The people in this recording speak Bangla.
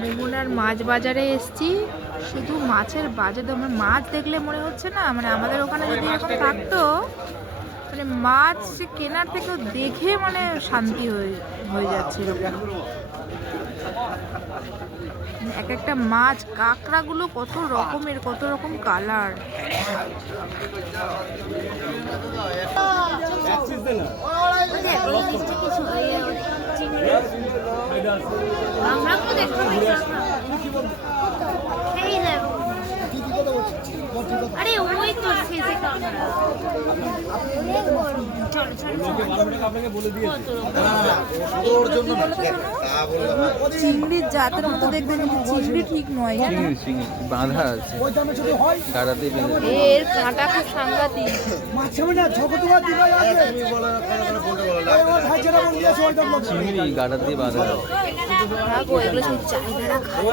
মোহনার মাছ বাজারে এসছি, শুধু মাছের বাজার। আমার মাছ দেখলে মনে হচ্ছে না, মানে আমাদের ওখানে যদি এরকম থাকতো, মানে মাছ কেনার থেকেও দেখে মানে শান্তি হয়ে যাচ্ছে এরকম। এক একটা মাছ, কাঁকড়াগুলো কত রকমের, কত রকম কালার। আরে ওই তো শেষে চিংড়ির জাতের মতো দেখবে, কিন্তু চিংড়ি ঠিক নয়, বাঁধা আছে, এর কাঁটা খুব সাংঘাতিক। চিংড়ি গাড়া দিয়ে বাঁধা আছে। এগুলো সেই চাহিদারা খায়।